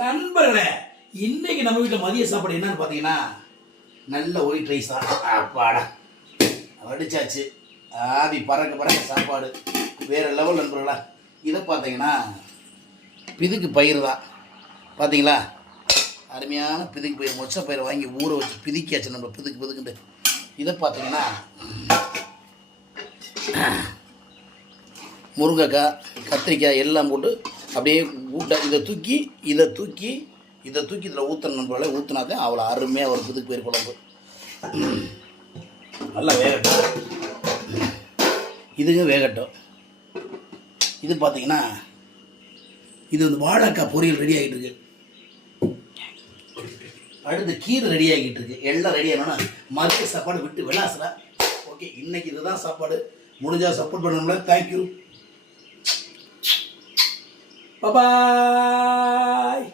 நண்பர்களே, இன்னைக்கு நம்ம வீட்டில் மதிய சாப்பாடு என்னன்னு பார்த்தீங்கன்னா நல்ல ஒயிட் ரைஸ் தான். அப்பாடா வடிச்சாச்சு, ஆவி பறக்க பறக்க சாப்பாடு வேறு லெவல். நண்பர்களா, இதை பார்த்தீங்கன்னா பிதுக்கு பயிர் தான். பார்த்தீங்களா, அருமையான பிதுக்கு பயிர், மொச்சை பயிர் வாங்கி ஊற வச்சு பிதுக்கியாச்சு நம்ம பிதுக்கு பிதுக்குண்டு. இதை பார்த்தீங்கன்னா முருங்கைக்காய், கத்திரிக்காய் எல்லாம் போட்டு அப்படியே இதை தூக்கி இதில் ஊற்றணும். நண்பர்களே, ஊற்றினாதான் அவ்வளோ அருமையாக ஒரு பிதுக்கு பயிர் குழம்பு. நல்லா வேகட்டும், இதுங்க வேகட்டும். இது பார்த்தீங்கன்னா இது வந்து வாழைக்காய் பொரியல் ரெடி ஆகிட்டு இருக்கு. அடுத்து கீரை ரெடி ஆகிட்டு இருக்கு. எல்லாம் ரெடி ஆகணும்னா மதிய சாப்பாடு விட்டு விளாசலாம். ஓகே, இன்னைக்கு இதுதான் சாப்பாடு. முடிஞ்சால் சப்போர்ட் பண்ணணும்ல. தேங்க்யூ, பாய்.